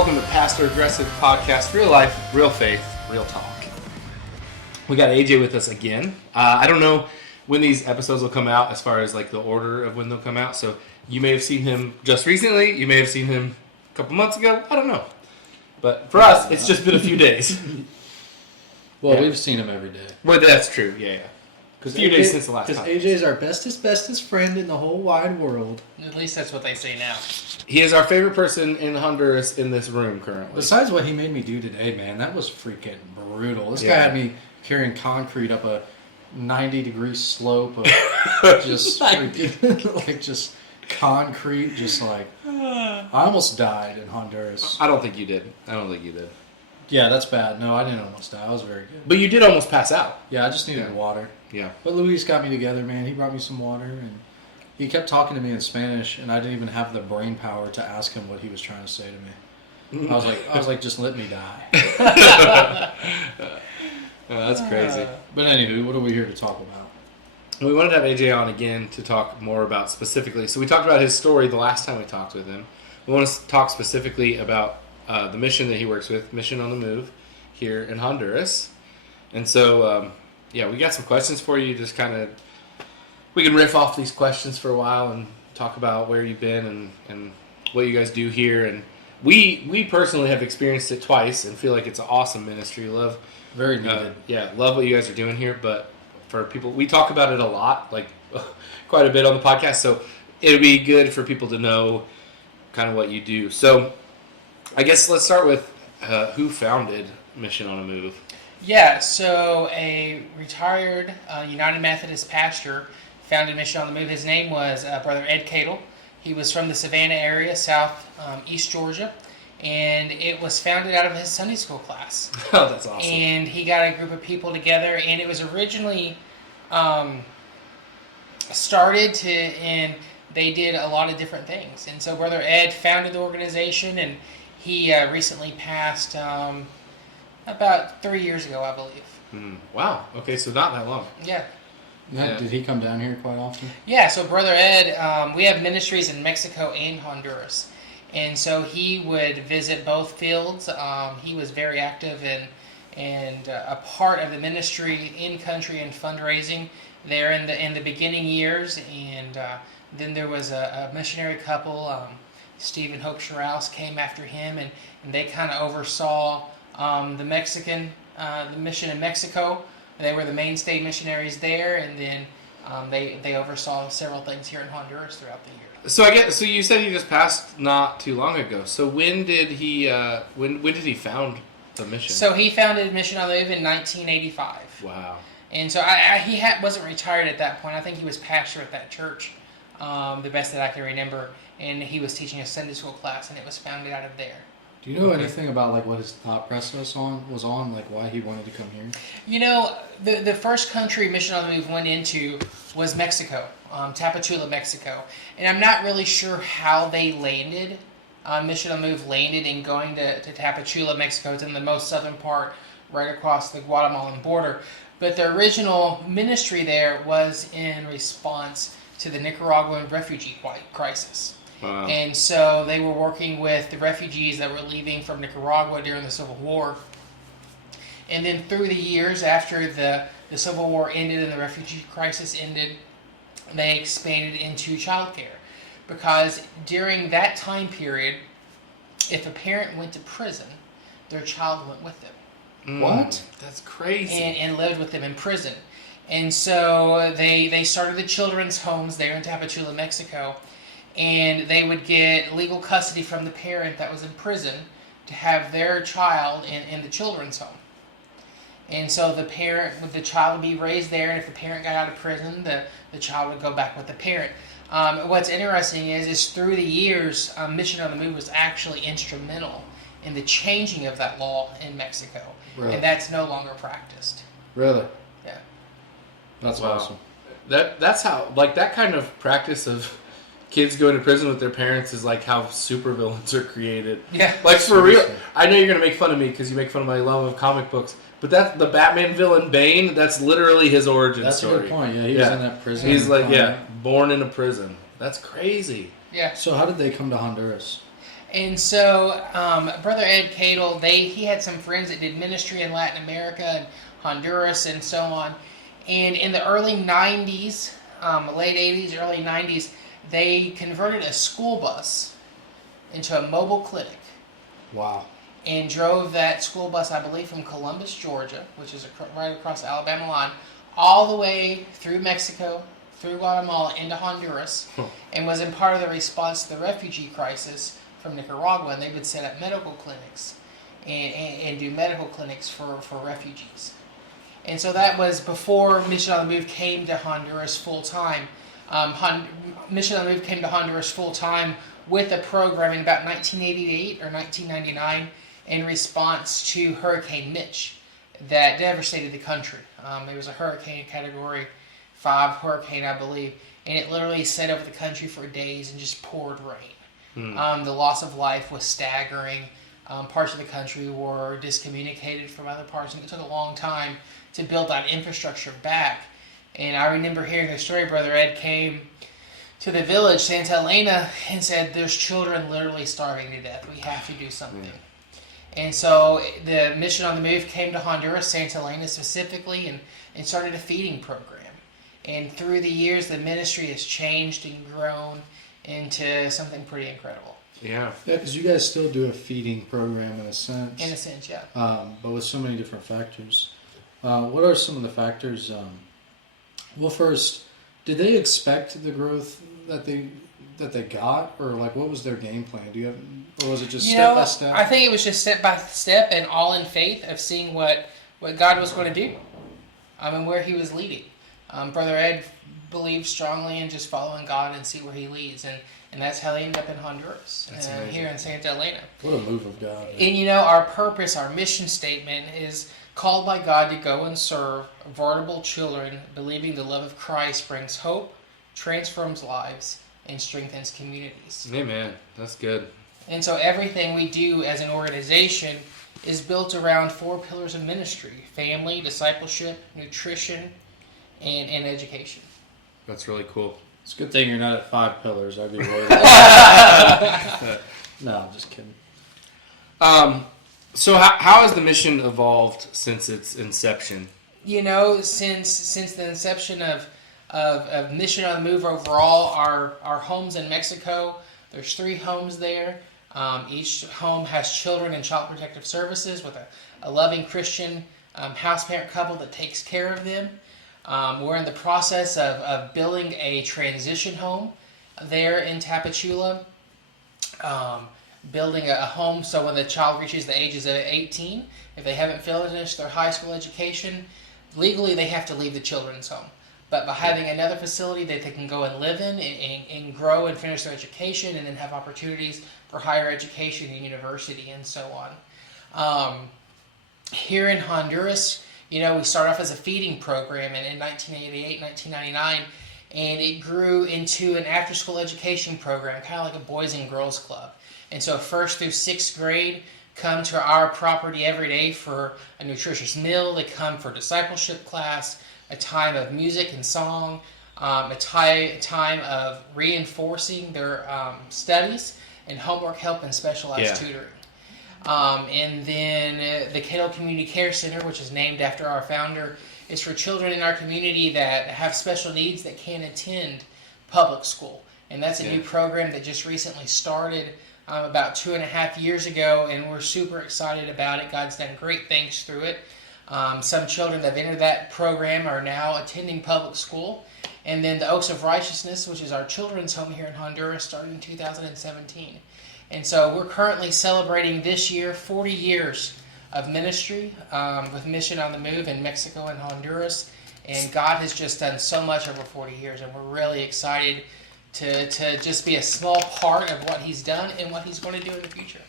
Welcome to Pastor Aggressive Podcast, real life, real faith, real talk. We got AJ with us again. I don't know when these episodes will come out as far as like the order of when they'll come out. So you may have seen him just recently. You may have seen him a couple months ago. I don't know. But for us, it's just been a few days. Well, we've seen him every day. Well, that's true. Yeah. A few days since the last time. Because AJ is our bestest friend in the whole wide world. At least that's what they say now. He is our favorite person in Honduras in this room currently. Besides what he made me do today, man, that was freaking brutal. This guy had me carrying concrete up a 90-degree slope of just freaking, like just concrete, just like I almost died in Honduras. I don't think you did. Yeah, that's bad. No, I didn't almost die. I was very good. But you did almost pass out. Yeah, I just needed water. Yeah. But Luis got me together, man. He brought me some water, and he kept talking to me in Spanish, and I didn't even have the brain power to ask him what he was trying to say to me. I was like, just let me die. That's crazy. But anywho, what are we here to talk about? We wanted to have AJ on again to talk more about specifically. So we talked about his story the last time we talked with him. We want to talk specifically about the mission that he works with, Mission on the Move, here in Honduras. And so, we got some questions for you. Just kind of, we can riff off these questions for a while and talk about where you've been and what you guys do here. And we personally have experienced it twice and feel like it's an awesome ministry. Love, very needed. Love what you guys are doing here. But for people, we talk about it a lot, like quite a bit on the podcast. So it'd be good for people to know kind of what you do. So I guess let's start with who founded Mission on the Move. Yeah, so a retired United Methodist pastor founded Mission on the Move. His name was Brother Ed Cadle. He was from the Savannah area, East Georgia, and it was founded out of his Sunday school class. Oh, that's awesome. And he got a group of people together, and it was originally and they did a lot of different things. And so Brother Ed founded the organization, and he recently passed about 3 years ago, I believe. Wow. Okay, so not that long. Yeah. Did he come down here quite often? Yeah, so Brother Ed, we have ministries in Mexico and Honduras. And so he would visit both fields. He was very active and a part of the ministry in country and fundraising there in the beginning years. And then there was a missionary couple, Steve and Hope Sherrouse, came after him, and they kind of oversaw the mission in Mexico. They were the mainstay missionaries there, and then they oversaw several things here in Honduras throughout the year. So you said he just passed not too long ago. So when did he when did he found the mission? So he founded Mission on the Move in 1985. Wow. And so he wasn't retired at that point. I think he was pastor at that church, the best that I can remember. And he was teaching a Sunday school class, and it was founded out of there. Do you know anything about like what his thought process was on, like why he wanted to come here? You know, the first country Mission on the Move went into was Mexico, Tapachula, Mexico. And I'm not really sure how they landed. Mission on the Move landed in going to Tapachula, Mexico. It's in the most southern part, right across the Guatemalan border. But the original ministry there was in response to the Nicaraguan refugee crisis. Wow. And so they were working with the refugees that were leaving from Nicaragua during the Civil War. And then through the years after the Civil War ended and the refugee crisis ended, they expanded into childcare. Because during that time period, if a parent went to prison, their child went with them. What? That's crazy. And lived with them in prison. And so they started the children's homes there in Tapachula, Mexico. And they would get legal custody from the parent that was in prison to have their child in the children's home. And so the child would be raised there, and if the parent got out of prison, the child would go back with the parent. What's interesting is through the years, Mission on the Move was actually instrumental in the changing of that law in Mexico. Really? And that's no longer practiced. Really? Yeah. That's wow. awesome. That's how, like, that kind of practice of kids going to prison with their parents is like how supervillains are created. Yeah. Like, for real. I know you're going to make fun of me because you make fun of my love of comic books, but the Batman villain Bane, that's literally his origin story. That's a good point. Yeah, he was in that prison. He's like, born in a prison. That's crazy. Yeah. So how did they come to Honduras? And so, Brother Ed Cadle, he had some friends that did ministry in Latin America and Honduras and so on. And in the early 90s, late 80s, early 90s, they converted a school bus into a mobile clinic. Wow. And drove that school bus, I believe, from Columbus, Georgia, which is right across the Alabama line, all the way through Mexico, through Guatemala, into Honduras, and was in part of the response to the refugee crisis from Nicaragua. And they would set up medical clinics and do medical clinics for refugees. And so that was before Mission on the Move came to Honduras full time. Mission on the Move came to Honduras full time with a program in about 1988 or 1999 in response to Hurricane Mitch that devastated the country. It was a hurricane, Category 5 hurricane, I believe, and it literally set over the country for days and just poured rain. The loss of life was staggering. Parts of the country were discommunicated from other parts, and it took a long time to build that infrastructure back. And I remember hearing the story. Brother Ed came to the village, Santa Elena, and said, there's children literally starving to death. We have to do something. Yeah. And so the Mission on the Move came to Honduras, Santa Elena specifically, and started a feeding program. And through the years, the ministry has changed and grown into something pretty incredible. Yeah. Yeah, because you guys still do a feeding program in a sense. In a sense, yeah. But with so many different factors. What are some of the factors? Well, first, did they expect the growth that they got, or like what was their game plan? Do you have, or was it just step by step? I think it was just step by step and all in faith of seeing what God was going to do, and where He was leading. Brother Ed believed strongly in just following God and see where He leads, and that's how they ended up in Honduras, here in Santa Elena. What a move of God! And our purpose, our mission statement is called by God to go and serve vulnerable children, believing the love of Christ brings hope, transforms lives, and strengthens communities. Amen. That's good. And so everything we do as an organization is built around 4 pillars of ministry: family, discipleship, nutrition, and education. That's really cool. It's a good thing you're not at 5 pillars. I'd be worried. No, I'm just kidding. So how has the mission evolved since its inception? Since the inception of Mission on the Move overall, our homes in Mexico, there's 3 homes there. Each home has children and child protective services with a loving Christian house parent couple that takes care of them. We're in the process of building a transition home there in Tapachula. Building a home so when the child reaches the ages of 18, if they haven't finished their high school education, legally they have to leave the children's home. But by having another facility that they can go and live in and grow and finish their education and then have opportunities for higher education and university and so on. Here in Honduras, we started off as a feeding program in 1988, 1999, and it grew into an after-school education program, kind of like a boys and girls club. And so 1st through 6th grade come to our property every day for a nutritious meal. They come for discipleship class, a time of music and song, a time of reinforcing their studies, and homework help and specialized tutoring. And then the Cadle Community Care Center, which is named after our founder, is for children in our community that have special needs that can't attend public school. And that's a new program that just recently started about 2.5 years ago, and we're super excited about it. God's done great things through it. Some children that have entered that program are now attending public school. And then the Oaks of Righteousness, which is our children's home here in Honduras, started in 2017. And so we're currently celebrating this year 40 years of ministry with Mission on the Move in Mexico and Honduras. And God has just done so much over 40 years, and we're really excited to just be a small part of what He's done and what He's going to do in the future.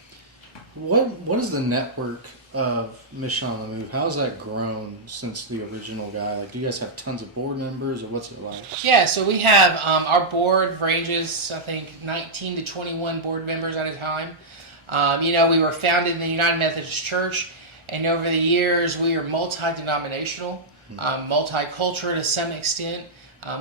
What is the network of Mission on the Move? How has that grown since the original guy? Like, do you guys have tons of board members, or what's it like? Yeah, so we have our board ranges, I think, 19 to 21 board members at a time. We were founded in the United Methodist Church, and over the years we are multi-denominational, multicultural to some extent.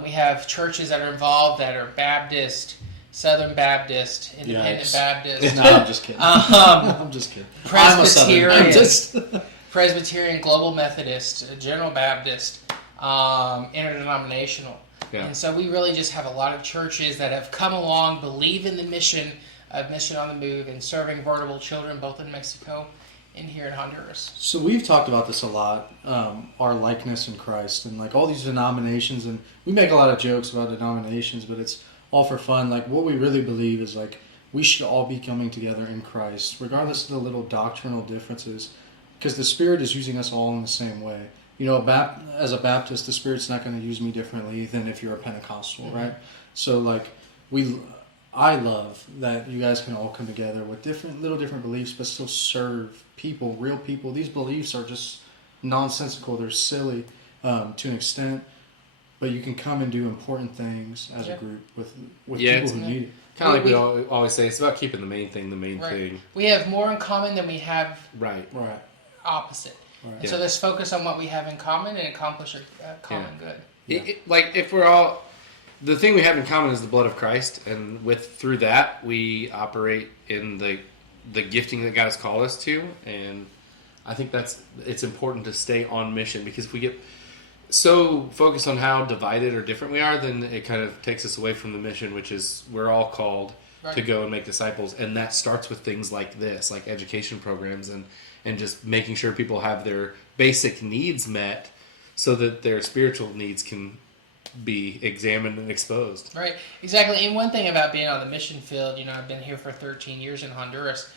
We have churches that are involved that are Baptist, Southern Baptist, Independent Yikes. Baptist. No, I'm just kidding. I'm just kidding. Presbyterian. I'm just... Presbyterian, Global Methodist, General Baptist, interdenominational. Yeah. And so we really just have a lot of churches that have come along, believe in the mission of Mission on the Move and serving vulnerable children both in Mexico and here in Honduras. So we've talked about this a lot, our likeness in Christ, and like all these denominations, and we make a lot of jokes about denominations, but it's all for fun. Like what we really believe is like we should all be coming together in Christ, regardless of the little doctrinal differences, because the Spirit is using us all in the same way. You know, as a Baptist, the Spirit's not going to use me differently than if you're a Pentecostal, right? So like I love that you guys can all come together with different beliefs, but still serve people, real people. These beliefs are just nonsensical. They're silly to an extent, but you can come and do important things as a group with people who need it. Kind of like we always say, it's about keeping the main thing the main right. thing. We have more in common than we have opposite. Right. And so let's focus on what we have in common and accomplish a common good. Yeah. Like if we're all... The thing we have in common is the blood of Christ, and through that we operate in the gifting that God has called us to, and I think it's important to stay on mission, because if we get so focused on how divided or different we are, then it kind of takes us away from the mission, which is we're all called to go and make disciples, and that starts with things like this, like education programs and just making sure people have their basic needs met so that their spiritual needs can be examined and exposed. Right, exactly. And one thing about being on the mission field, you know, I've been here for 13 years in Honduras,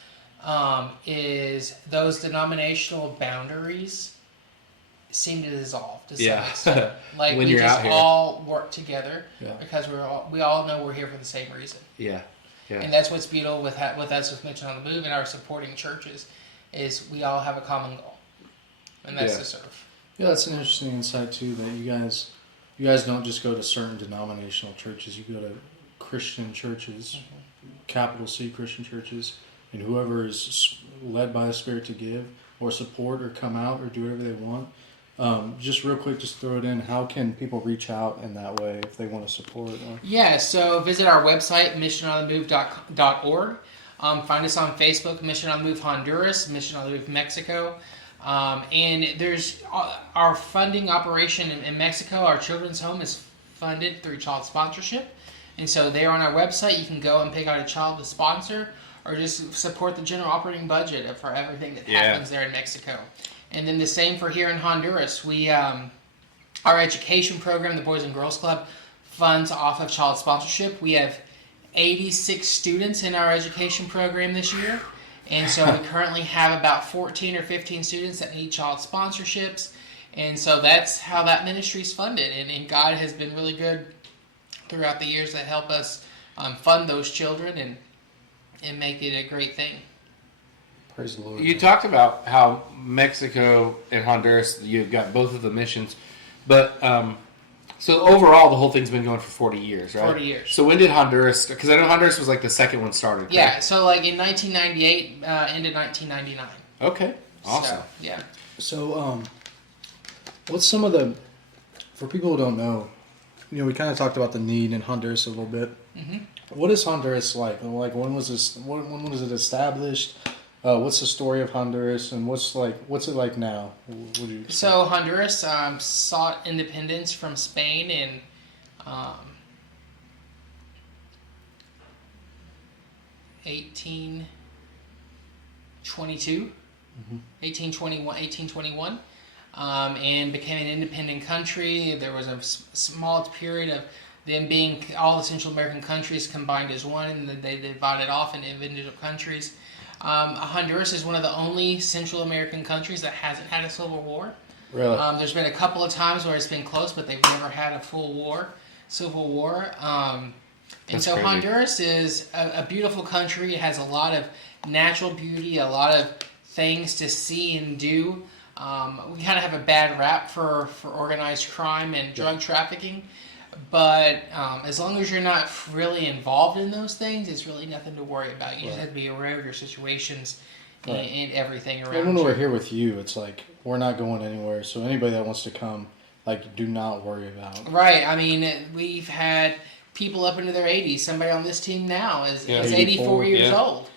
is those denominational boundaries seem to dissolve to some extent. Like when we you're just out here. all work together because we all know we're here for the same reason. Yeah. And that's what's beautiful with us with Mission on the Move and our supporting churches, is we all have a common goal, and that's to serve. Yeah, that's an interesting insight too. That you guys don't just go to certain denominational churches. You go to Christian churches, capital C Christian churches, and whoever is led by the Spirit to give or support or come out or do whatever they want. Just real quick, just throw it in. How can people reach out in that way if they want to support? Yeah, so visit our website, missiononthemove.org. Find us on Facebook, Mission on the Move Honduras, Mission on the Move Mexico. And there's our funding operation in Mexico. Our children's home is funded through child sponsorship. And so there on our website, you can go and pick out a child to sponsor or just support the general operating budget for everything that happens there in Mexico. And then the same for here in Honduras. We, our education program, the Boys and Girls Club, funds off of child sponsorship. We have 86 students in our education program this year. And so we currently have about 14 or 15 students that need child sponsorships. And so that's how that ministry is funded. And God has been really good throughout the years that help us fund those children and make it a great thing. Praise the Lord. You talked about how Mexico and Honduras, you've got both of the missions, but so overall the whole thing's been going for 40 years, right? 40 years. So when did Honduras, because I know Honduras was like the second one started, correct? Yeah, so like in 1998 into 1999. Okay, awesome. So, yeah. So, what's some of the, for people who don't know, you know, we kind of talked about the need in Honduras a little bit. Mm-hmm. What is Honduras like? Like, when was it established? What's the story of Honduras, and what's it like now? So Honduras sought independence from Spain in 1821, and became an independent country. There was a small period of them being all the Central American countries combined as one, and then they divided off into individual countries. Honduras is one of the only Central American countries that hasn't had a civil war. Really? There's been a couple of times where it's been close, but they've never had a civil war. And so crazy. Honduras is a beautiful country. It has a lot of natural beauty, a lot of things to see and do. We kind of have a bad rap for organized crime and drug trafficking. But as long as you're not really involved in those things, it's really nothing to worry about. You just have to be aware of your situations and everything around you. And when we're here with you, it's like we're not going anywhere. So anybody that wants to come, like, do not worry about. Right. I mean, we've had people up into their 80s. Somebody on this team now is 84 84, years old.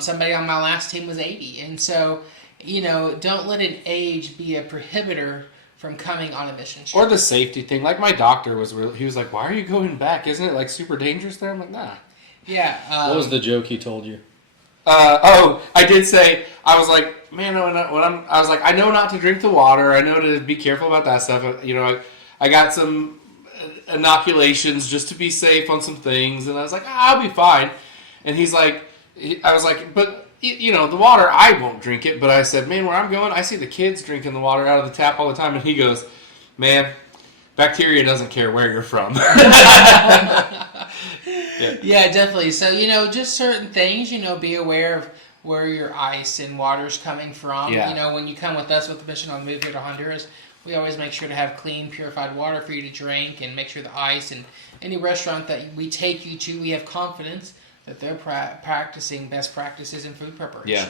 Somebody on my last team was 80. And so, don't let an age be a prohibitor from coming on a mission trip. Or the safety thing. Like my doctor he was like, why are you going back? Isn't it like super dangerous there? I'm like, nah. Yeah. What was the joke he told you? I did say, I was like, man, I was like, I know not to drink the water. I know to be careful about that stuff. I got some inoculations just to be safe on some things. And I was like, I'll be fine. And I was like, but the water, I won't drink it. But I said, man, where I'm going, I see the kids drinking the water out of the tap all the time. And he goes, man, bacteria doesn't care where you're from. Yeah, definitely. So, just certain things, be aware of where your ice and water's coming from. Yeah. When you come with us with the Mission on the Move here to Honduras, we always make sure to have clean, purified water for you to drink and make sure the ice and any restaurant that we take you to, we have confidence that they're practicing best practices in food preparation.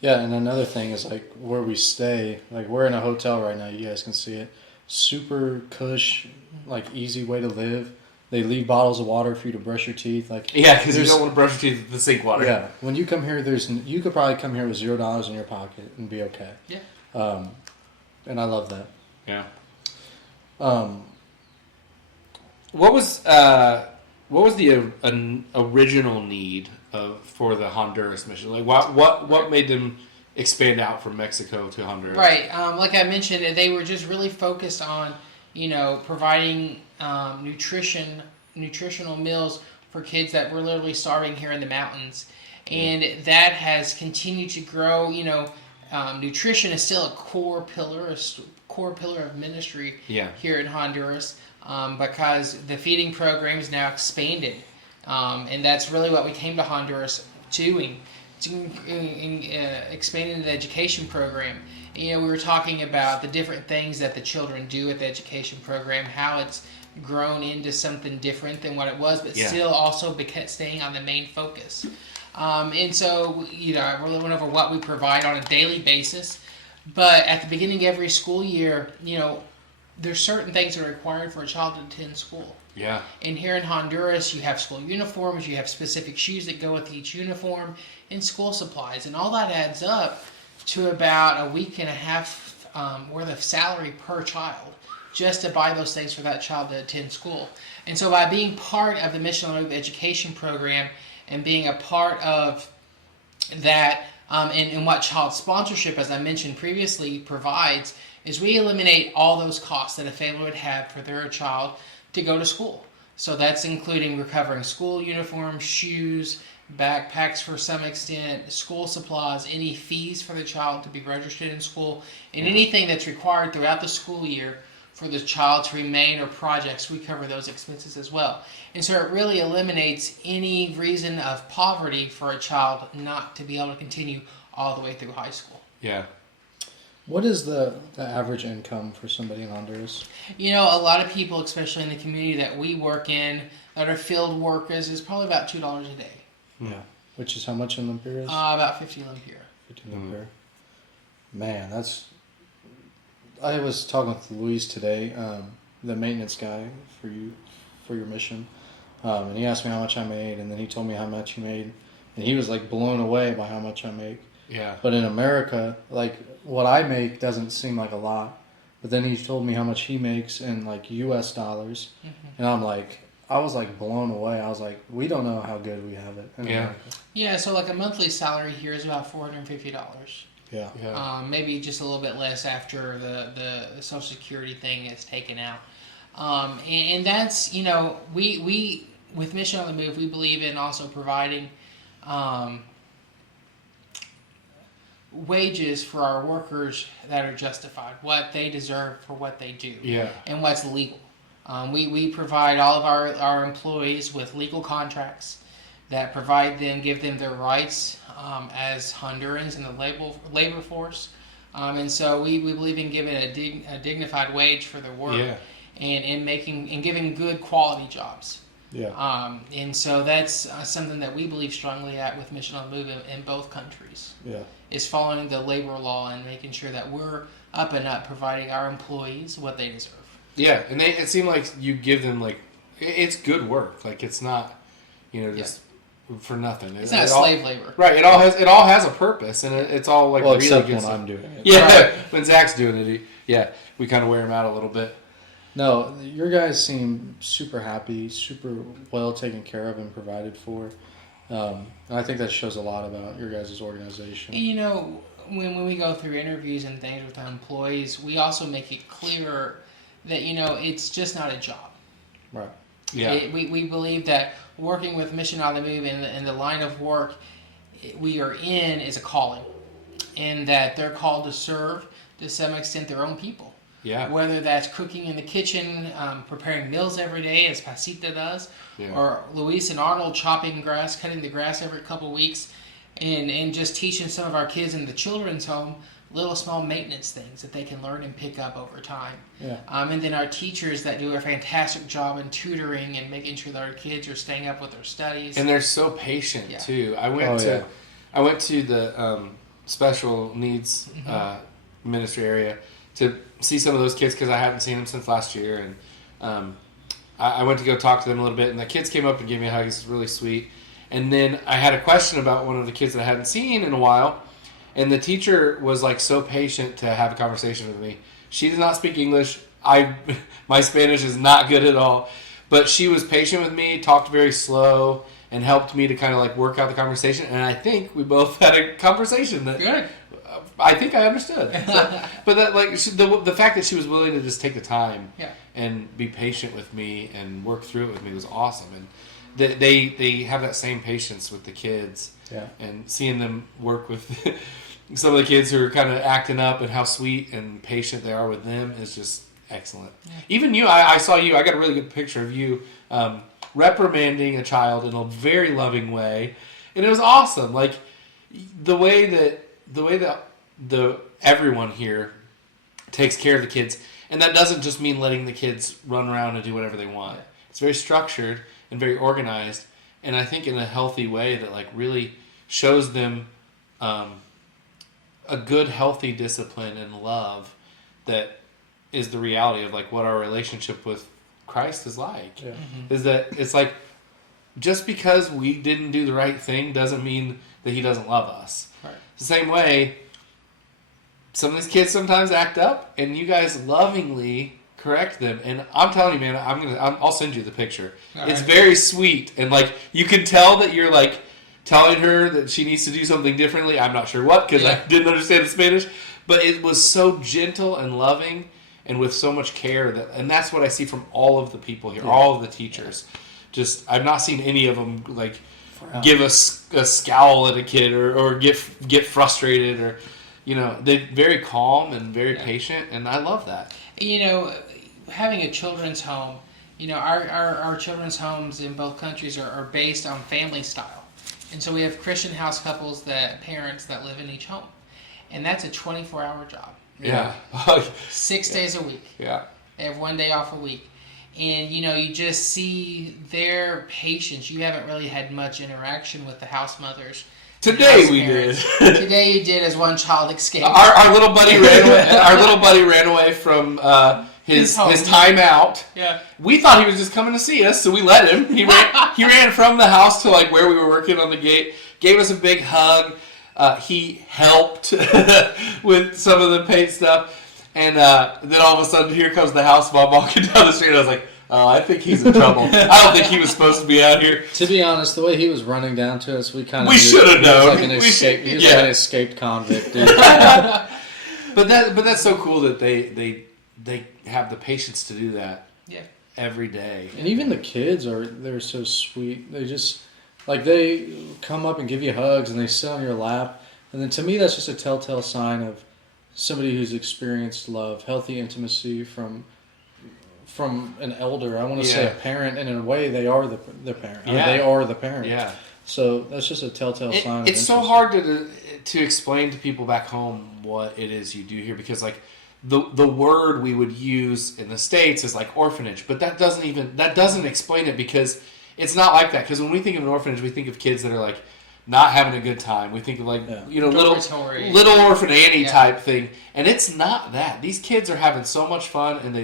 Yeah, and another thing is like where we stay. Like we're in a hotel right now. You guys can see it. Super cush, like easy way to live. They leave bottles of water for you to brush your teeth. Like because you don't want to brush your teeth with the sink water. Yeah, when you come here, you could probably come here with $0 in your pocket and be okay. Yeah. And I love that. Yeah. What was the original need for the Honduras mission? Like what made them expand out from Mexico to Honduras? Right. Like I mentioned, they were just really focused on providing nutritional meals for kids that were literally starving here in the mountains, and that has continued to grow. Nutrition is still a core pillar of ministry here in Honduras. Because the feeding program is now expanded. And that's really what we came to Honduras doing, expanding the education program. We were talking about the different things that the children do at the education program, how it's grown into something different than what it was, but still also staying on the main focus. And so, I really went over what we provide on a daily basis. But at the beginning of every school year, there's certain things that are required for a child to attend school. Yeah. And here in Honduras, you have school uniforms, you have specific shoes that go with each uniform, and school supplies. And all that adds up to about a week and a half worth of salary per child just to buy those things for that child to attend school. And so by being part of the Mission on the Move education program and being a part of that and what child sponsorship, as I mentioned previously, provides, is we eliminate all those costs that a family would have for their child to go to school. So that's including recovering school uniforms, shoes, backpacks for some extent, school supplies, any fees for the child to be registered in school, and anything that's required throughout the school year for the child to remain or projects, we cover those expenses as well. And so it really eliminates any reason of poverty for a child not to be able to continue all the way through high school. Yeah. What is the average income for somebody in Honduras? A lot of people, especially in the community that we work in, that are field workers, is probably about $2 a day. Yeah. Which is how much in lempiras? About 50 lempiras. 50 lempiras. Man, I was talking with Luis today, the maintenance guy for your mission, and he asked me how much I made, and then he told me how much he made, and he was like blown away by how much I make. Yeah. But in America, like what I make doesn't seem like a lot, but then he told me how much he makes in like U.S. dollars, and I was like blown away. I was like, we don't know how good we have it in America. Yeah, so like a monthly salary here is about $450. Yeah. Maybe just a little bit less after the Social Security thing is taken out. And that's, we with Mission on the Move, we believe in also providing wages for our workers that are justified, what they deserve for what they do, and what's legal. We provide all of our employees with legal contracts that give them their rights as Hondurans in the labor force. And so we believe in giving a dignified wage for their work and giving good quality jobs. Yeah. And so that's something that we believe strongly at with Mission on the Move in both countries. Yeah. Is following the labor law and making sure that we're up and up providing our employees what they deserve. Yeah, and it seemed like you give them like it's good work. Like it's not, just for nothing. It's not slave labor. Right. It all has a purpose, and it's all like well, really except good when stuff. I'm doing it. Yeah, Right. when Zach's doing it, we kind of wear him out a little bit. No, your guys seem super happy, super well taken care of and provided for. And I think that shows a lot about your guys' organization. When we go through interviews and things with our employees, we also make it clear that, it's just not a job. Right. Yeah. We believe that working with Mission on the Move and the line of work we are in is a calling, and that they're called to serve, to some extent, their own people. Yeah. Whether that's cooking in the kitchen, preparing meals every day, as Pasita does, or Luis and Arnold chopping grass, cutting the grass every couple of weeks, and just teaching some of our kids in the children's home little small maintenance things that they can learn and pick up over time. Yeah. And then our teachers that do a fantastic job in tutoring and making sure that our kids are staying up with their studies. And they're so patient too. I went to the special needs ministry area to see some of those kids because I hadn't seen them since last year, and I went to go talk to them a little bit, and the kids came up and gave me a hug. It's really sweet. And then I had a question about one of the kids that I hadn't seen in a while, and the teacher was like so patient to have a conversation with me. She does not speak English. My Spanish is not good at all, but she was patient with me, talked very slow, and helped me to kind of like work out the conversation. And I think we both had a conversation that Good. I think I understood. So, but that the fact that she was willing to just take the time and be patient with me and work through it with me was awesome. And they have that same patience with the kids. Yeah. And seeing them work with some of the kids who are kind of acting up and how sweet and patient they are with them is just excellent. Yeah. Even you, I saw you. I got a really good picture of you reprimanding a child in a very loving way, and it was awesome. Like the way that everyone here takes care of the kids, and that doesn't just mean letting the kids run around and do whatever they want. Yeah. It's very structured and very organized, and I think in a healthy way that like really shows them a good, healthy discipline and love that is the reality of like what our relationship with Christ is like. Yeah. Mm-hmm. Is that it's like just because we didn't do the right thing doesn't mean that He doesn't love us. Right. The same way, some of these kids sometimes act up, and you guys lovingly correct them. And I'm telling you, man, I'll send you the picture. All it's right. Very sweet, and like you can tell that you're like telling her that she needs to do something differently. I'm not sure what because I didn't understand the Spanish, but it was so gentle and loving, and with so much care and that's what I see from all of the people here, all of the teachers. Just I've not seen any of them like give a scowl at a kid or get frustrated or they're very calm and very patient, and I love that. Having a children's home, our children's homes in both countries are based on family style, and so we have Christian house couples parents that live in each home, and that's a 24-hour job. Yeah. 6 days a week. Yeah. They have 1 day off a week. And, you just see their patience. You haven't really had much interaction with the house mothers. Today we did. Today you did as one child escaped. Our little buddy ran away. Our little buddy ran away from his time out. Yeah. We thought he was just coming to see us, so we let him. He ran from the house to like where we were working on the gate. Gave us a big hug. He helped with some of the paint stuff. And then all of a sudden, here comes the house mom walking down the street. And I was like, oh, I think he's in trouble. I don't think he was supposed to be out here. To be honest, the way he was running down to us, we should have known. He was like an escaped convict. Dude. But that's so cool that they have the patience to do that every day. And even the kids they're so sweet. They just they come up and give you hugs and they sit on your lap. And then to me, that's just a telltale sign of somebody who's experienced love, healthy intimacy from an elder. I want to say a parent, and in a way, they are the parent. Yeah. They are the parent. Yeah. So that's just a telltale sign. It's so hard to explain to people back home what it is you do here because like the word we would use in the States is like orphanage, but that doesn't explain it because it's not like that. Because when we think of an orphanage, we think of kids that are like not having a good time. We think of like Dormitory. little Orphan Annie type thing, and it's not that. These kids are having so much fun, and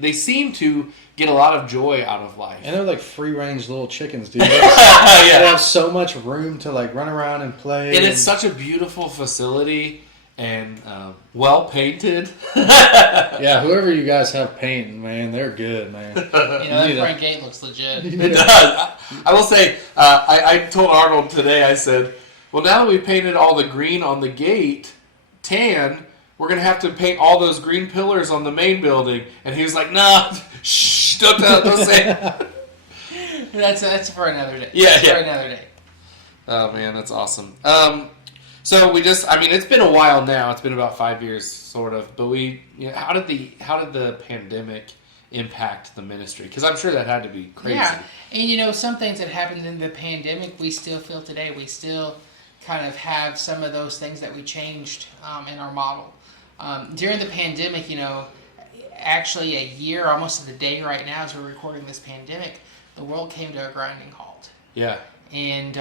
they seem to get a lot of joy out of life. And they're like free range little chickens, dude. They Yeah. have so much room to like run around and play. And it's such a beautiful facility and well painted. Yeah, whoever you guys have painting, man, they're good, man. That front gate looks legit. It does. I will say, I told Arnold today, I said, well, now that we painted all the green on the gate tan, we're going to have to paint all those green pillars on the main building. And he was like, nah, shh, don't say it. That's for another day. Yeah, For another day. Oh, man, that's awesome. So it's been a while now. It's been about 5 years, sort of. But how did the pandemic impact the ministry? Because I'm sure that had to be crazy. Yeah, and some things that happened in the pandemic we still feel today. We still kind of have some of those things that we changed in our model. During the pandemic, actually a year, almost to the day right now as we're recording this pandemic, the world came to a grinding halt. Yeah. And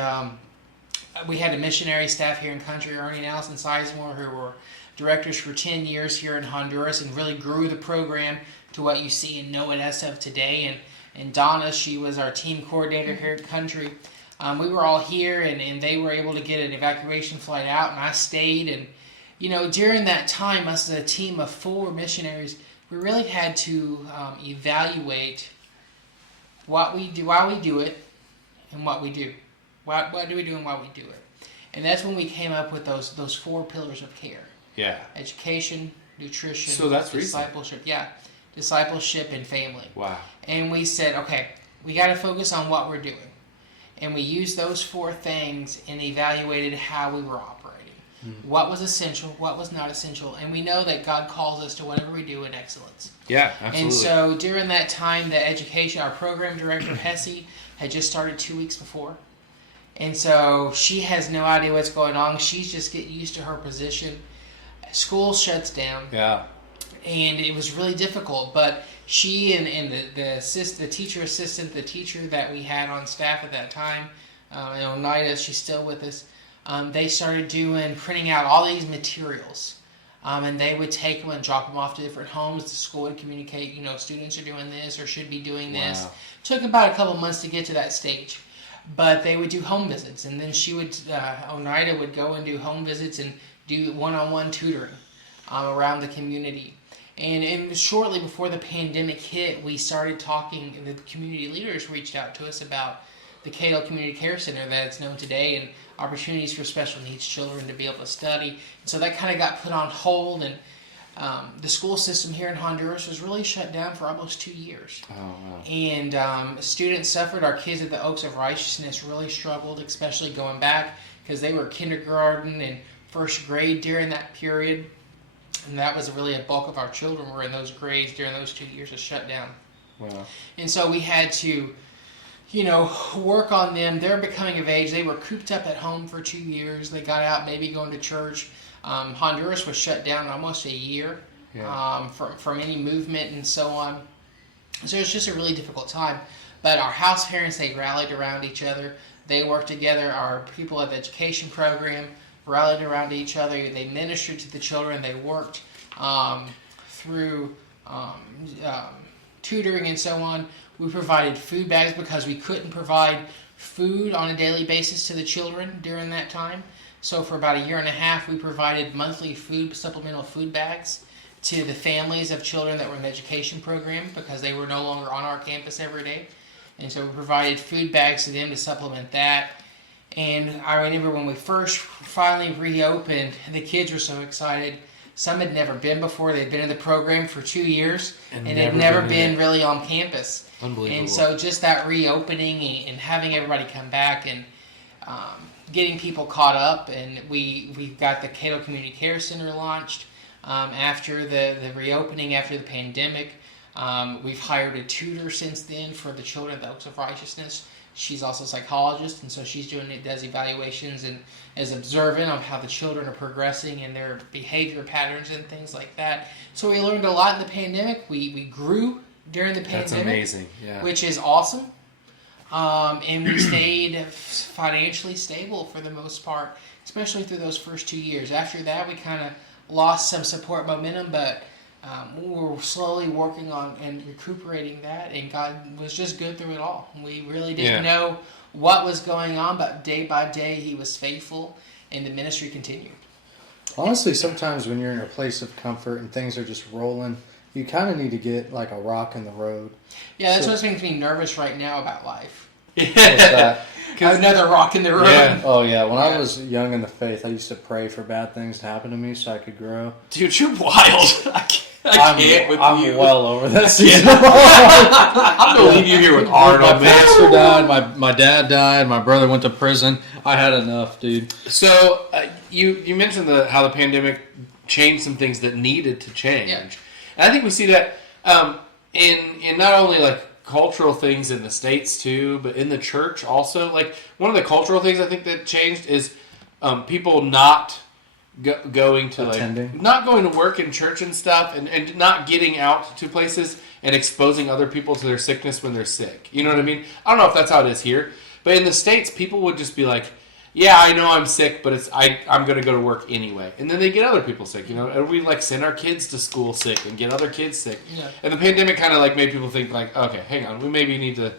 we had a missionary staff here in country, Ernie and Allison Sizemore, who were directors for 10 years here in Honduras and really grew the program to what you see and know it as of today. And Donna, she was our team coordinator here in country. We were all here, and they were able to get an evacuation flight out, and I stayed. And, during that time, us as a team of 4 missionaries, we really had to evaluate what we do, why we do it, and what we do. What do we do and why we do it? And that's when we came up with those 4 pillars of care. Yeah. Education, nutrition, so that's discipleship. Recent. Yeah. Discipleship and family. Wow. And we said, okay, we got to focus on what we're doing. And we used those 4 things and evaluated how we were operating. Mm-hmm. What was essential, what was not essential. And we know that God calls us to whatever we do in excellence. Yeah, absolutely. And so during that time, the education, our program director, Hesse, had just started 2 weeks before. And so she has no idea what's going on. She's just getting used to her position. School shuts down. Yeah. And it was really difficult. But she and the teacher assistant, the teacher that we had on staff at that time, Oneida, she's still with us, they started printing out all these materials. And they would take them and drop them off to different homes. The school would communicate, students are doing this or should be doing this. Wow. Took about a couple months to get to that stage. But they would do home visits, and then Oneida would go and do home visits and do one-on-one tutoring around the community. And shortly before the pandemic hit, we started talking, and the community leaders reached out to us about the Cato Community Care Center that's known today and opportunities for special needs children to be able to study. And so that kind of got put on hold, and the school system here in Honduras was really shut down for almost 2 years. Oh, wow. And students suffered. Our kids at the Oaks of Righteousness really struggled, especially going back, because they were kindergarten and first grade during that period. And that was really a bulk of our children were in those grades during those 2 years of shutdown. Wow. And so we had to, work on them. They're becoming of age. They were cooped up at home for 2 years. They got out, maybe going to church. Honduras was shut down almost a year from any movement and so on. So it was just a really difficult time. But our house parents, they rallied around each other. They worked together. Our people at the education program rallied around each other. They ministered to the children. They worked through tutoring and so on. We provided food bags because we couldn't provide food on a daily basis to the children during that time. So for about a year and a half, we provided monthly supplemental food bags to the families of children that were in the education program because they were no longer on our campus every day. And so we provided food bags to them to supplement that. And I remember when we finally reopened, the kids were so excited. Some had never been before. They'd been in the program for 2 years and had never been really on campus. Unbelievable. And so just that reopening and having everybody come back and getting people caught up, and we got the Cato Community Care Center launched after the reopening, after the pandemic. We've hired a tutor since then for the children at the Oaks of Righteousness. She's also a psychologist, and so does evaluations and is observant of how the children are progressing and their behavior patterns and things like that. So we learned a lot in the pandemic. We grew during the pandemic. That's amazing, yeah. Which is awesome. And we stayed financially stable for the most part, especially through those first 2 years. After that, we kind of lost some support momentum, but we were slowly working on and recuperating that, and God was just good through it all. We really didn't know what was going on, but day by day, He was faithful, and the ministry continued. Honestly, sometimes when you're in a place of comfort and things are just rolling, you kind of need to get like a rock in the road. Yeah, that's what's making me nervous right now about life. What's that? Another rock in the road. Yeah. Oh yeah, when I was young in the faith, I used to pray for bad things to happen to me so I could grow. Dude, you're wild. I can't with I'm you. well over that season. I'm gonna leave you here with Arnold, My man. pastor died. My dad died. My brother went to prison. I had enough, dude. So you mentioned how the pandemic changed some things that needed to change, and I think we see that in not only like cultural things in the States too, but in the church also. Like one of the cultural things I think that changed is people not going to not going to work in church and stuff, and not getting out to places and exposing other people to their sickness when they're sick. You know what I mean? I don't know if that's how it is here, but in the States, people would just be like, "Yeah, I know I'm sick, but I'm going to go to work anyway," and then they get other people sick. You know, and we like send our kids to school sick and get other kids sick. Yeah. And the pandemic kind of like made people think like, "Okay, hang on, we maybe need to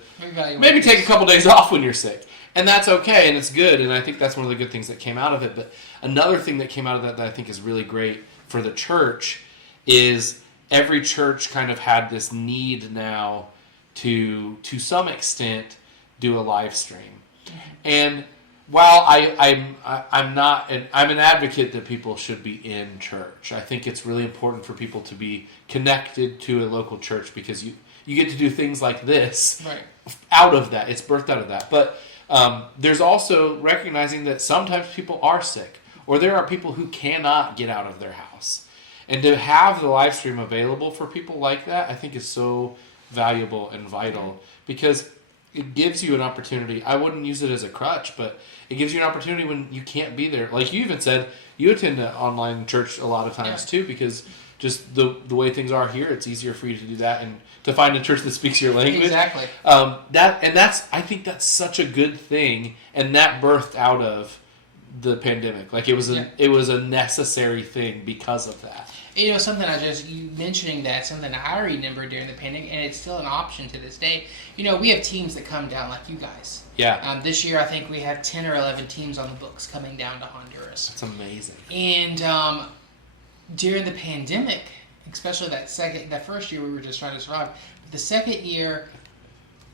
maybe take a couple days off when you're sick." And that's okay, and it's good, and I think that's one of the good things that came out of it. But another thing that came out of that I think is really great for the church is every church kind of had this need now to some extent, do a live stream. And while I'm an advocate that people should be in church, I think it's really important for people to be connected to a local church because you get to do things like this out of that. It's birthed out of that. But there's also recognizing that sometimes people are sick, or there are people who cannot get out of their house. And to have the live stream available for people like that, I think is so valuable and vital because it gives you an opportunity. I wouldn't use it as a crutch, but it gives you an opportunity when you can't be there. Like you even said, you attend an online church a lot of times too because just the way things are here, it's easier for you to do that and to find a church that speaks your language. Exactly. I think that's such a good thing, and that birthed out of the pandemic. Like it was a necessary thing because of that. You know, something you mentioning that, something I remember during the pandemic, and it's still an option to this day. You know, we have teams that come down like you guys. Yeah. This year, I think we have 10 or 11 teams on the books coming down to Honduras. That's amazing. And during the pandemic, especially that first year we were just trying to survive, but the second year,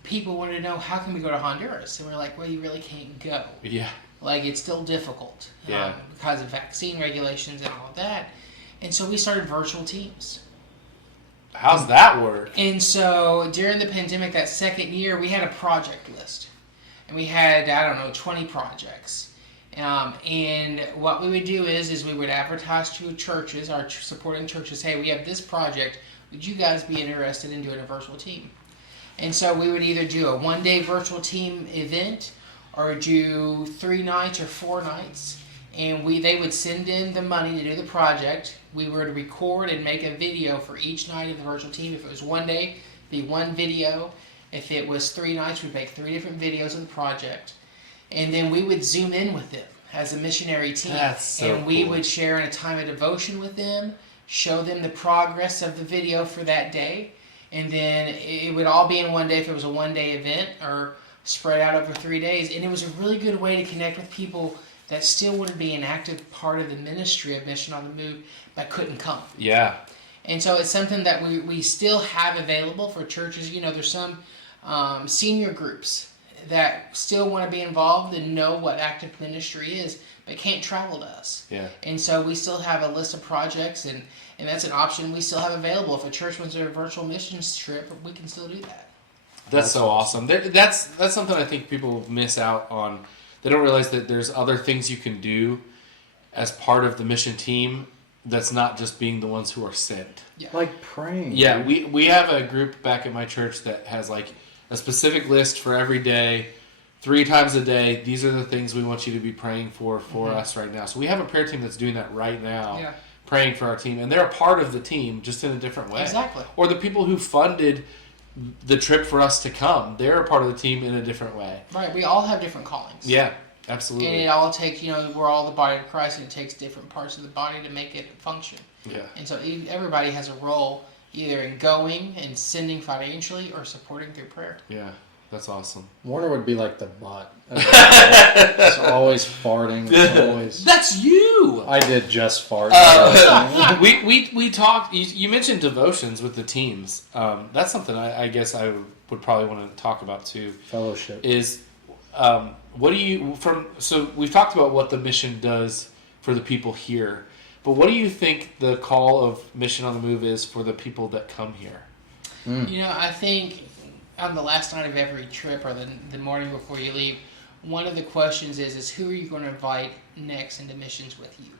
people wanted to know, how can we go to Honduras? And we're like, well, you really can't go. Yeah. Like, it's still difficult because of vaccine regulations and all of that. And so we started virtual teams. How's that work? And so during the pandemic, that second year, we had a project list. And we had, 20 projects. And what we would do is we would advertise to churches, our supporting churches, hey, we have this project. Would you guys be interested in doing a virtual team? And so we would either do a one-day virtual team event or do 3 nights or 4 nights. And they would send in the money to do the project. We were to record and make a video for each night of the virtual team. If it was one day, it'd be one video. If it was 3 nights, we'd make 3 different videos of the project. And then we would zoom in with them as a missionary team. That's so and we cool. would share in a time of devotion with them, show them the progress of the video for that day. And then it would all be in one day if it was a one-day event or spread out over 3 days. And it was a really good way to connect with people that still want to be an active part of the ministry of Mission on the Move but couldn't come. Yeah. And so it's something that we still have available for churches. You know, there's some senior groups that still want to be involved and know what active ministry is, but can't travel to us. Yeah. And so we still have a list of projects, and that's an option we still have available. If a church wants a virtual missions trip, we can still do that. That's so awesome. That's something I think people miss out on. They don't realize that there's other things you can do as part of the mission team that's not just being the ones who are sent. Yeah. Like praying. Yeah, we have a group back at my church that has like a specific list for every day, 3 times a day. These are the things we want you to be praying for us right now. So we have a prayer team that's doing that right now, praying for our team. And they're a part of the team, just in a different way. Exactly. Or the people who funded the trip for us to come. They're a part of the team in a different way. Right. We all have different callings. Yeah, absolutely. And it all takes, we're all the body of Christ, and it takes different parts of the body to make it function. Yeah. And so everybody has a role either in going and sending financially or supporting through prayer. Yeah, that's awesome. Warner would be like the butt. It's always farting. It's always. That's you! I did just fart. We talked. You mentioned devotions with the teams. That's something I guess I would probably want to talk about too. Fellowship is what do you So we've talked about what the mission does for the people here, but what do you think the call of Mission on the Move is for the people that come here? I think on the last night of every trip or the morning before you leave, one of the questions is who are you going to invite next into missions with you?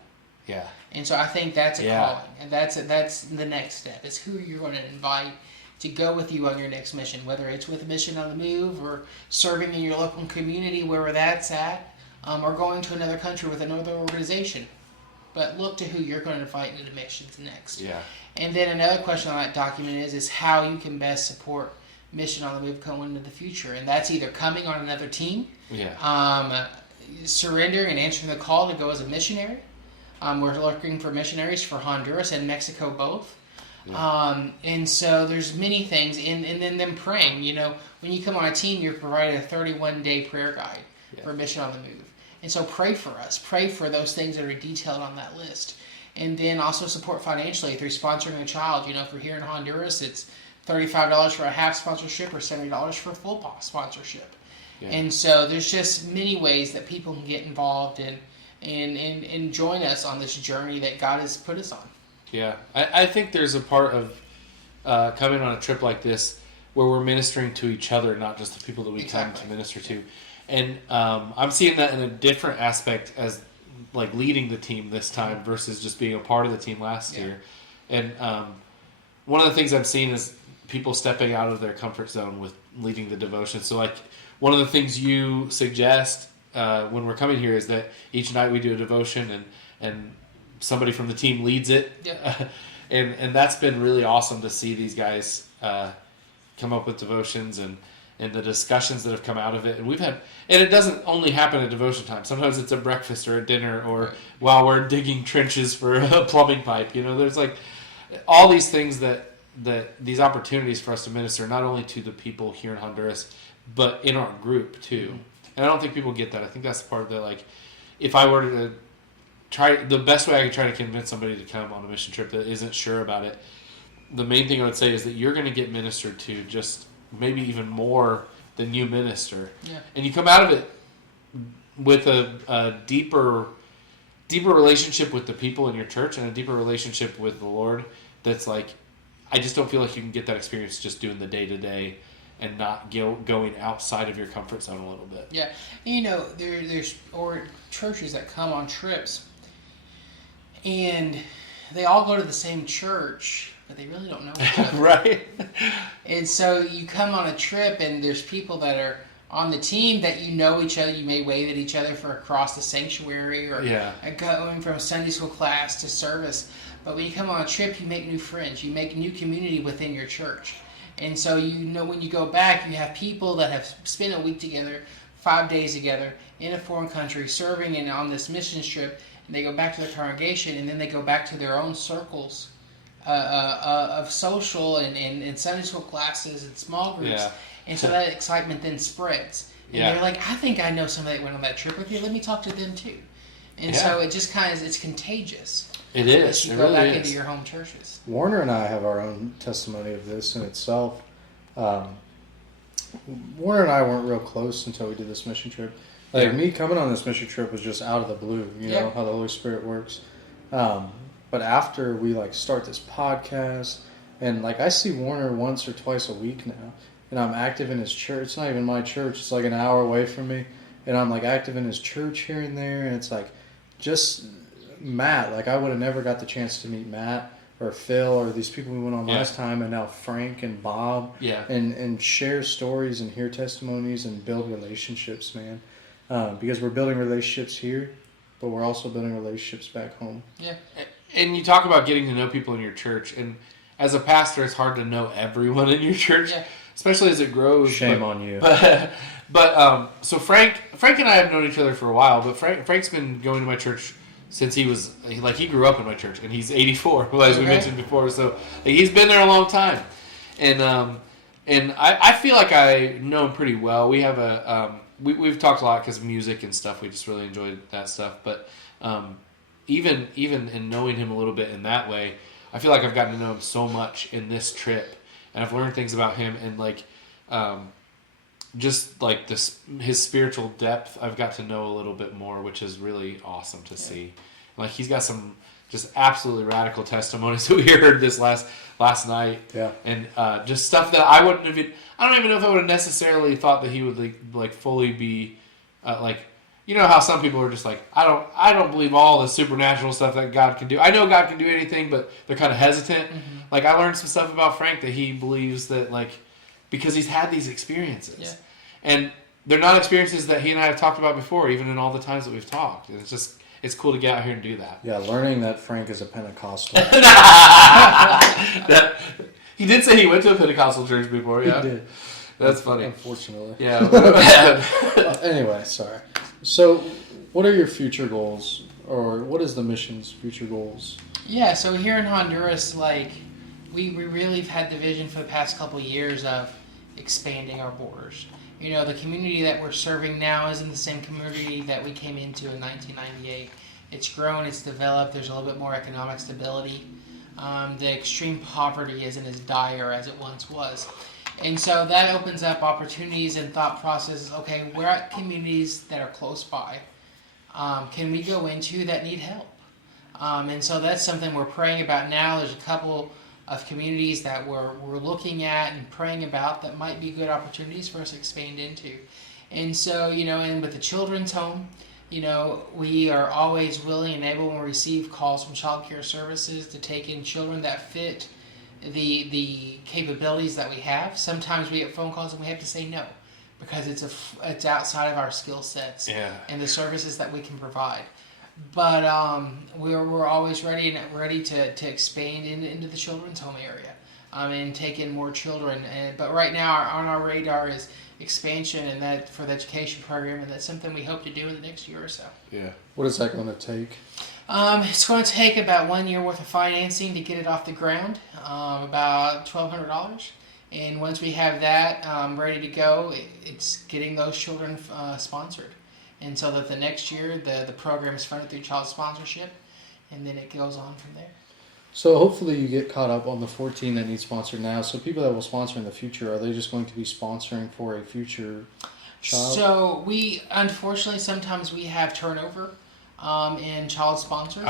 Yeah. And so I think that's a calling, and that's the next step, is who you're going to invite to go with you on your next mission, whether it's with Mission on the Move or serving in your local community, wherever that's at, or going to another country with another organization. But look to who you're going to invite into missions next. Yeah. And then another question on that document is how you can best support Mission on the Move going into the future. And that's either coming on another team, surrendering and answering the call to go as a missionary. We're looking for missionaries for Honduras and Mexico both. Yeah. And so there's many things. And then them praying. When you come on a team, you're provided a 31-day prayer guide for Mission on the Move. And so pray for us. Pray for those things that are detailed on that list. And then also support financially through sponsoring a child. For here in Honduras, it's $35 for a half sponsorship or $70 for a full sponsorship. Yeah. And so there's just many ways that people can get involved and join us on this journey that God has put us on. Yeah, I think there's a part of coming on a trip like this where we're ministering to each other, not just the people that we come to minister to. And I'm seeing that in a different aspect as like leading the team this time versus just being a part of the team last year. And one of the things I'm seeing is people stepping out of their comfort zone with leading the devotion. So like one of the things you suggest when we're coming here is that each night we do a devotion and somebody from the team leads it. Yeah. And that's been really awesome to see these guys come up with devotions and the discussions that have come out of it. And it doesn't only happen at devotion time. Sometimes it's a breakfast or a dinner or while we're digging trenches for a plumbing pipe. There's like all these things that these opportunities for us to minister not only to the people here in Honduras, but in our group too. Mm-hmm. And I don't think people get that. I think that's the part that, like, if I were to try, the best way I could try to convince somebody to come on a mission trip that isn't sure about it, the main thing I would say is that you're going to get ministered to just maybe even more than you minister. Yeah. And you come out of it with a deeper relationship with the people in your church and a deeper relationship with the Lord that's like, I just don't feel like you can get that experience just doing the day-to-day and not going outside of your comfort zone a little bit. Yeah. There's churches that come on trips and they all go to the same church, but they really don't know each other. Right. And so you come on a trip and there's people that are on the team that you know each other. You may wave at each other for across the sanctuary or going from Sunday school class to service. But when you come on a trip, you make new friends. You make new community within your church. And so when you go back, you have people that have spent a week together, 5 days together, in a foreign country, serving and on this mission trip. And they go back to their congregation, and then they go back to their own circles of social and Sunday school classes and small groups. Yeah. And so that excitement then spreads. And they're like, I think I know somebody that went on that trip with you. Let me talk to them too. And so it just kind of, it's contagious. It is. As you go back into your home churches. Warner and I have our own testimony of this in itself. Warner and I weren't real close until we did this mission trip. Like me coming on this mission trip was just out of the blue. You know how the Holy Spirit works. But after we start this podcast, and I see Warner once or twice a week now, and I'm active in his church. It's not even my church. It's like an hour away from me, and I'm active in his church here and there. And it's just Matt. I would have never got the chance to meet Matt or Phil or these people we went on last time, and now Frank and Bob. Yeah. And share stories and hear testimonies and build relationships, man. Because we're building relationships here, but we're also building relationships back home. Yeah. And you talk about getting to know people in your church, and as a pastor, it's hard to know everyone in your church. Yeah. especially as it grows. Shame on you. So Frank and I have known each other for a while, but Frank's been going to my church since he grew up in my church, and he's 84, as we mentioned before. So he's been there a long time, and I feel like I know him pretty well. We have we've talked a lot because of music and stuff. We just really enjoyed that stuff, but even in knowing him a little bit in that way, I feel like I've gotten to know him so much in this trip, and I've learned things about him, and just like his spiritual depth, I've got to know a little bit more, which is really awesome to see. Like he's got some just absolutely radical testimonies that we heard this last night, and just stuff that I wouldn't have. I don't even know if I would have necessarily thought that he would like fully be like. You know how some people are just like, I don't believe all the supernatural stuff that God can do. I know God can do anything, but they're kind of hesitant. Mm-hmm. Like I learned some stuff about Frank that he believes that like because he's had these experiences, and they're not experiences that he and I have talked about before, even in all the times that we've talked. And it's cool to get out here and do that. Yeah, learning that Frank is a Pentecostal. He did say he went to a Pentecostal church before. Yeah, he did. That's funny. Unfortunately. Yeah. Anyway, sorry. So, what are your future goals, or what is the mission's future goals? Yeah, so here in Honduras, like we really have had the vision for the past couple of years of expanding our borders. You know, the community that we're serving now isn't the same community that we came into in 1998. It's grown, it's developed, there's a little bit more economic stability. The extreme poverty isn't as dire as it once was. And so that opens up opportunities and thought processes. Okay, we're at communities that are close by. Can we go into that need help? And so that's something we're praying about now. There's a couple of communities that we're looking at and praying about that might be good opportunities for us to expand into. And so, you know, and with the children's home, you know, we are always willing and able when we receive calls from child care services to take in children that fit the capabilities that we have. Sometimes we get phone calls and we have to say no because it's outside of our skill sets and the services that we can provide. But we're always ready to expand into the children's home area and take in more children. But right now on our radar is expansion and that for the education program, and that's something we hope to do in the next year or so. Yeah. What is that going to take? It's going to take about 1 year worth of financing to get it off the ground, about $1,200. And once we have that ready to go, it's getting those children sponsored. And so that the next year, the program is funded through child sponsorship, and then it goes on from there. So hopefully you get caught up on the 14 that need sponsored now. So people that will sponsor in the future, are they just going to be sponsoring for a future child? So unfortunately, sometimes we have turnover in child sponsors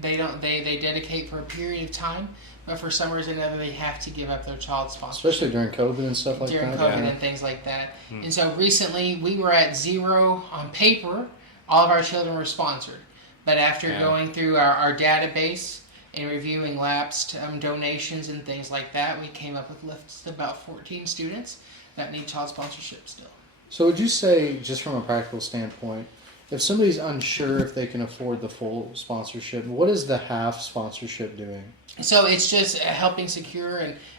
they dedicate for a period of time, but for some reason or another they have to give up their child sponsorship. Especially during COVID and stuff like that. During COVID and things like that. And so recently we were at 0 on paper. All of our children were sponsored, but after going through our database and reviewing lapsed donations and things like that, we came up with lists of about 14 students that need child sponsorship still. So would you say, just from a practical standpoint, if somebody's unsure if they can afford the full sponsorship, what is the half sponsorship doing? So it's just helping secure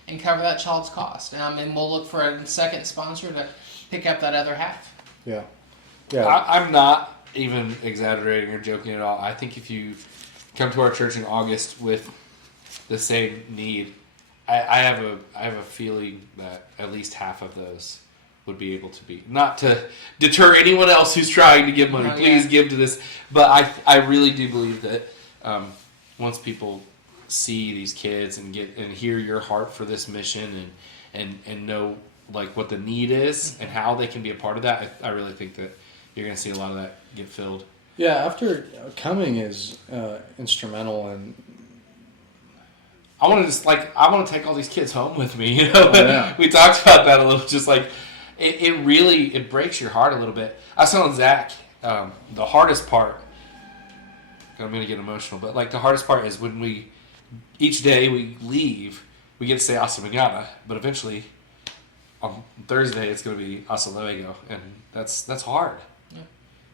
and cover that child's cost. And we'll look for a second sponsor to pick up that other half. Yeah. I'm not even exaggerating or joking at all. I think if you come to our church in August with the same need, I have a feeling that at least half of those would be able to be, not to deter anyone else who's trying to give money. Please give to this. But I really do believe that once people see these kids and hear your heart for this mission and know like what the need is and how they can be a part of that, I really think that you're going to see a lot of that get filled. Yeah, after coming is instrumental in. I want to take all these kids home with me. You know, we talked about that a little. Just like it really breaks your heart a little bit. I was telling Zach the hardest part. I'm going to get emotional, but like the hardest part is when each day we leave, we get to say hasta mañana, but eventually on Thursday it's going to be hasta luego, and that's hard. Yeah.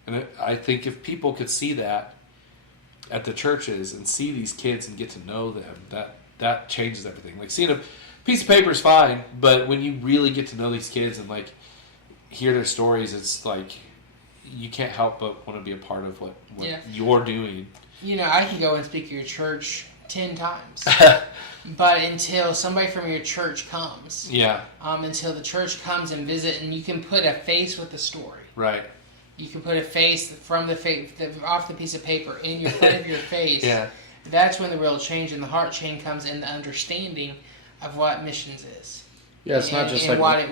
And I think if people could see that at the churches and see these kids and get to know them, that changes everything. Like seeing piece of paper is fine, but when you really get to know these kids and like hear their stories, it's like you can't help but want to be a part of what you're doing. You know, I can go and speak at your church 10 times. But until somebody from your church comes, until the church comes and visit, and you can put a face with the story. Right. You can put a face from off the piece of paper in your front of your face. Yeah. That's when the real change in the heart change comes in the understanding of what missions is. Yeah, it's not just and like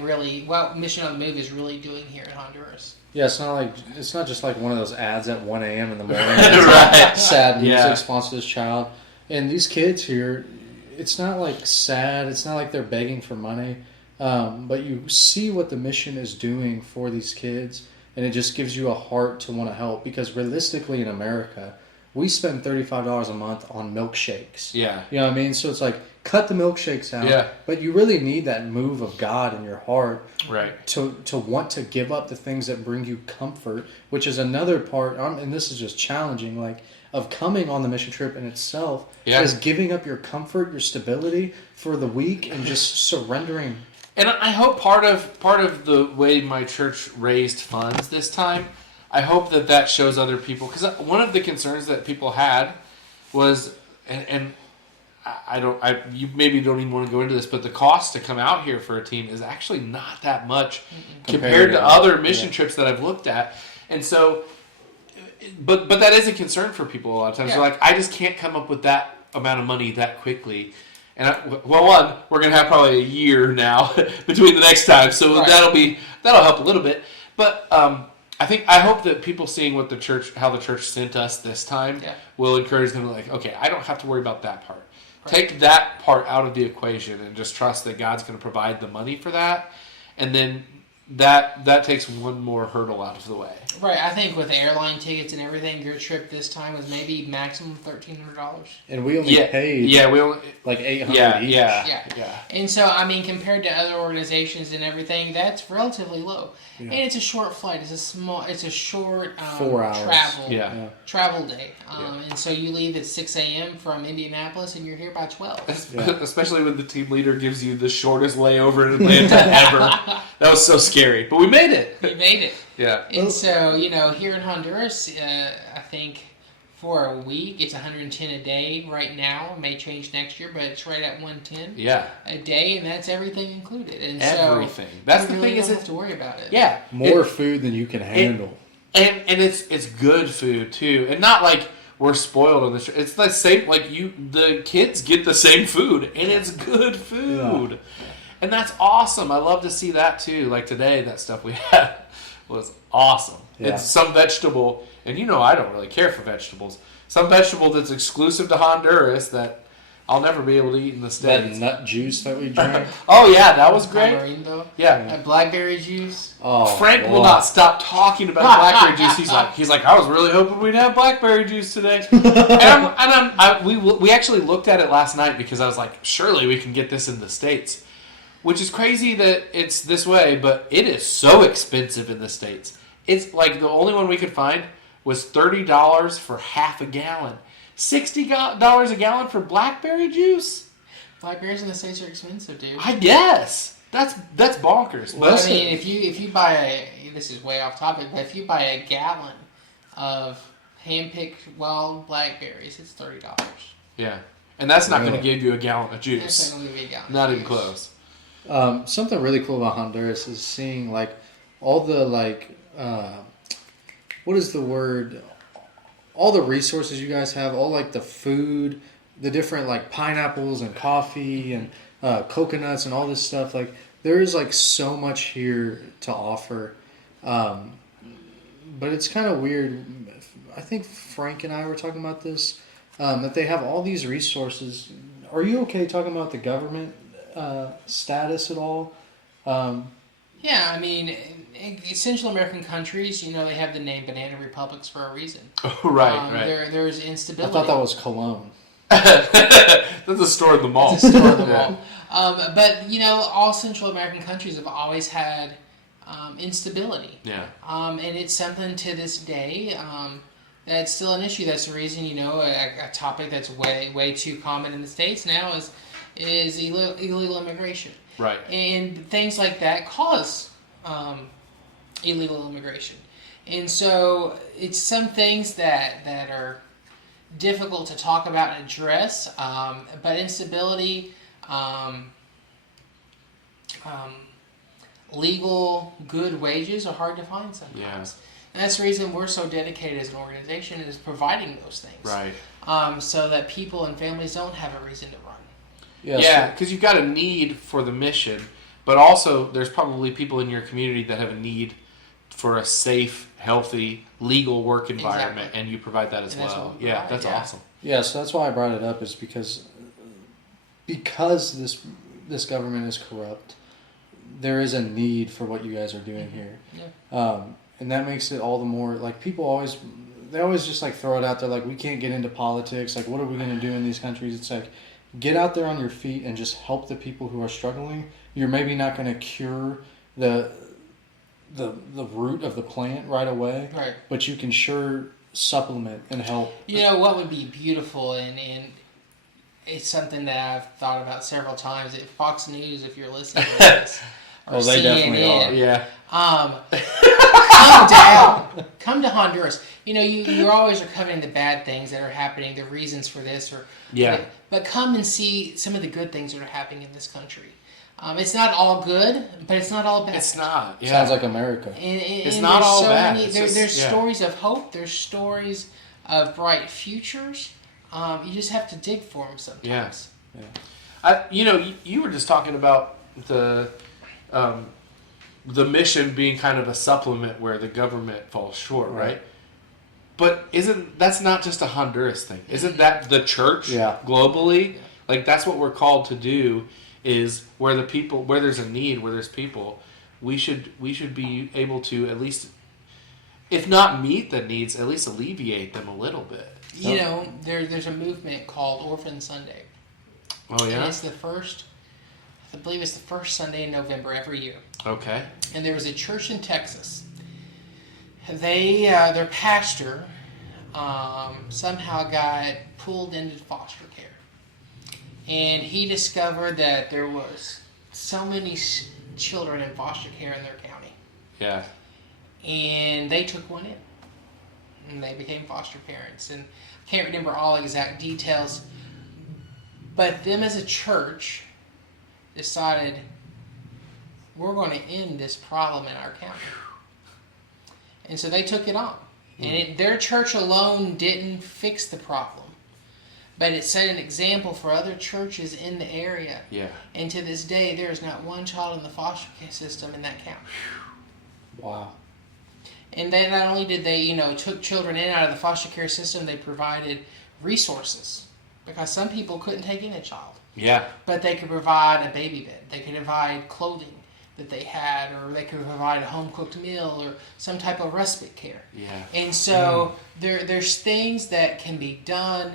what Mission on the Move is really doing here in Honduras. Yeah, it's not just like one of those ads at 1 a.m. in the morning. Right. Sad music sponsor this child, and these kids here. It's not like sad. It's not like they're begging for money, but you see what the mission is doing for these kids, and it just gives you a heart to want to help. Because realistically, in America, we spend $35 a month on milkshakes. Yeah, you know what I mean. So it's like cut the milkshakes out. Yeah, but you really need that move of God in your heart, right? To want to give up the things that bring you comfort, which is another part. And this is just challenging, like. Of coming on the mission trip in itself is giving up your comfort, your stability for the week, and just surrendering. And I hope part of the way my church raised funds this time, I hope that shows other people, because one of the concerns that people had was, and you maybe don't even want to go into this, but the cost to come out here for a team is actually not that much compared to other mission trips that I've looked at, and so. But that is a concern for people a lot of times. They're like, I just can't come up with that amount of money that quickly. And we're going to have probably a year now between the next time, so that'll help a little bit. But I hope that people seeing how the church sent us this time will encourage them to like, okay, I don't have to worry about that part. Right. Take that part out of the equation and just trust that God's going to provide the money for that, and then that takes one more hurdle out of the way. Right, I think with airline tickets and everything, your trip this time was maybe maximum $1,300. And we only paid like $800 each. Yeah. And so, I mean, compared to other organizations and everything, that's relatively low. Yeah. And it's a short flight. It's a short 4 hours. Travel day. And so you leave at 6 a.m. from Indianapolis and you're here by 12. Especially when the team leader gives you the shortest layover in Atlanta ever. That was so scary. But we made it. We made it. Yeah. And so, here in Honduras, I think for a week, it's 110 a day right now. It may change next year, but it's right at 110 a day, and that's everything included. And everything. So that's the thing, you don't have to worry about it. Yeah. More food than you can handle. And it's good food, too. And not like we're spoiled on this. It's the same, like the kids get the same food, and it's good food. Yeah. And that's awesome. I love to see that, too. Like today, that stuff we had was awesome. Yeah. It's some vegetable, and I don't really care for vegetables. Some vegetable that's exclusive to Honduras that I'll never be able to eat in the States. That nut juice that we drank. Oh yeah, that was great. Tamarindo. Yeah. That blackberry juice. Oh, Frank will not stop talking about blackberry juice. He's like, I was really hoping we'd have blackberry juice today. We actually looked at it last night because I was like, surely we can get this in the States. Which is crazy that it's this way, but it is so expensive in the States. It's like the only one we could find was $30 for half a gallon. $60 a gallon for blackberry juice? Blackberries in the States are expensive, dude. I guess. That's bonkers. Well, I mean, if you buy this is way off topic, but if you buy a gallon of hand-picked wild blackberries, it's $30. Yeah. And that's not going to give you a gallon of juice. That's not going to give you a gallon Not of even juice. close. Something really cool about Honduras is seeing like all the what is the word? All the resources you guys have, all like the food, the different like pineapples and coffee and coconuts and all this stuff. Like there is like so much here to offer, but it's kind of weird. I think Frank and I were talking about this that they have all these resources. Are you okay talking about the government? Status at all? Yeah, I mean, in Central American countries, they have the name Banana Republics for a reason. Oh, right. There's instability. I thought that was Cologne. That's a store in the mall. It's a store in the mall. But, all Central American countries have always had instability. Yeah. And it's something to this day that's still an issue. That's the reason, a topic that's way too common in the States now is is illegal immigration. Right. And things like that cause illegal immigration. And so it's some things that are difficult to talk about and address, but instability, legal, good wages are hard to find sometimes. Yeah. And that's the reason we're so dedicated as an organization is providing those things. Right. So that people and families don't have a reason to run. Yeah, because you've got a need for the mission, but also there's probably people in your community that have a need for a safe, healthy, legal work environment, Exactly. and you provide that as well. Yeah, that's awesome. Yeah, so that's why I brought it up, is because this government is corrupt. There is a need for what you guys are doing here. Yeah. And that makes it all the more, like, people always just like throw it out there, like, we can't get into politics, like, what are we going to do in these countries? It's like, get out there on your feet and just help the people who are struggling. You're maybe not going to cure the root of the plant right away, Right. but you can sure supplement and help. You know what would be beautiful, and it's something that I've thought about several times. At Fox News, if you're listening to this, or Oh, they CNN, definitely are. Yeah. Come down, come to Honduras. You know, you're always recovering the bad things that are happening, the reasons for this, or Yeah. But come and see some of the good things that are happening in this country. It's not all good, but it's not all bad. It's not. Yeah. Sounds like America. It's not there's all so bad. Many, It's there's just- yeah. stories of hope. There's stories of bright futures. You just have to dig for them sometimes. Yeah. You were just talking about the mission being kind of a supplement where the government falls short, right? But that's not just a Honduras thing? Isn't that the church globally? Like, that's what we're called to do. Is where there's a need, where there's people, we should be able to at least, if not meet the needs, at least alleviate them a little bit. You know, there's a movement called Orphan Sunday. Oh yeah. And it's I believe it's the first Sunday in November every year. Okay. And there was a church in Texas. Their pastor somehow got pulled into foster care. And he discovered that there was so many children in foster care in their county. Yeah. And they took one in. And they became foster parents. And I can't remember all exact details. But them as a church decided, we're going to end this problem in our county. And so they took it on. And their church alone didn't fix the problem. But it set an example for other churches in the area. Yeah. And to this day, there is not one child in the foster care system in that county. Wow. And then not only did they, took children in and out of the foster care system, they provided resources. Because some people couldn't take in a child. Yeah. But they could provide a baby bed. They could provide clothing that they had, or they could provide a home-cooked meal, or some type of respite care. Yeah. And so there's things that can be done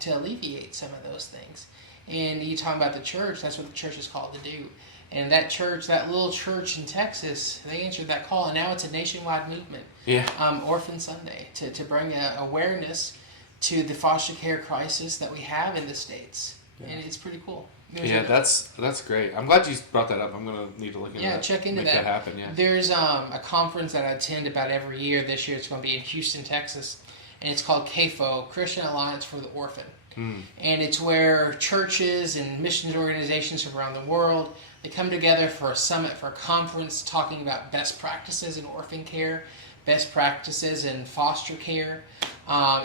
to alleviate some of those things. And you talk about the church, that's what the church is called to do. And that church, that little church in Texas, they answered that call, and now it's a nationwide movement. Yeah. Orphan Sunday, to bring awareness to the foster care crisis that we have in the States. Yeah. And it's pretty cool. That's great. I'm glad you brought that up. I'm going to need to look into that. Check into Make that happen, yeah. There's a conference that I attend about every year. This year it's going to be in Houston, Texas. And it's called CAFO, Christian Alliance for the Orphan. And it's where churches and missions organizations from around the world, they come together for a summit, for a conference, talking about best practices in orphan care, best practices in foster care,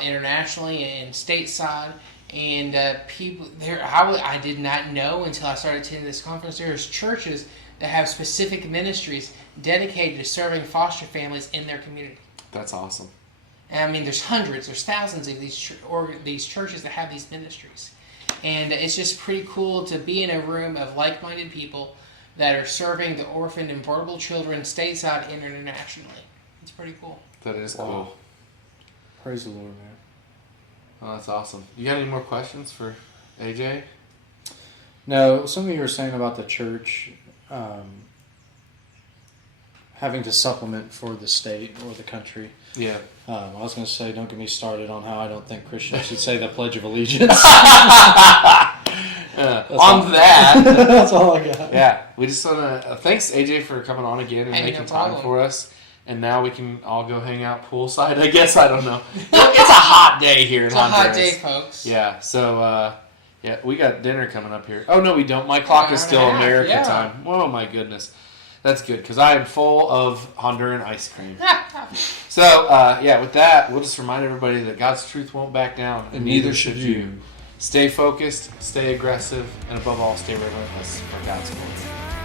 internationally and stateside. And people there, I did not know until I started attending this conference. There's churches that have specific ministries dedicated to serving foster families in their community. That's awesome. And I mean, there's hundreds, there's thousands of these churches that have these ministries. And it's just pretty cool to be in a room of like-minded people that are serving the orphaned and vulnerable children stateside and internationally. It's pretty cool. That is cool. Praise the Lord, man. Oh, that's awesome. You got any more questions for AJ? No, something you were saying about the church having to supplement for the state or the country. Yeah. I was going to say, don't get me started on how I don't think Christians should say the Pledge of Allegiance. On that, That's all I got. yeah, we just want to thanks AJ for coming on again and Hey, making no time problem. for us. And now we can all go hang out poolside. I guess I don't know. It's a hot day here in It's a hot Honduras. day, folks. Yeah. So yeah, we got dinner coming up here. Oh no, we don't. My clock is still Hour and a half, America yeah. time. Oh my goodness, that's good because I am full of Honduran ice cream. So yeah, with that, we'll just remind everybody that God's truth won't back down, and neither should you. Stay focused, stay aggressive, and above all, stay relentless for God's glory.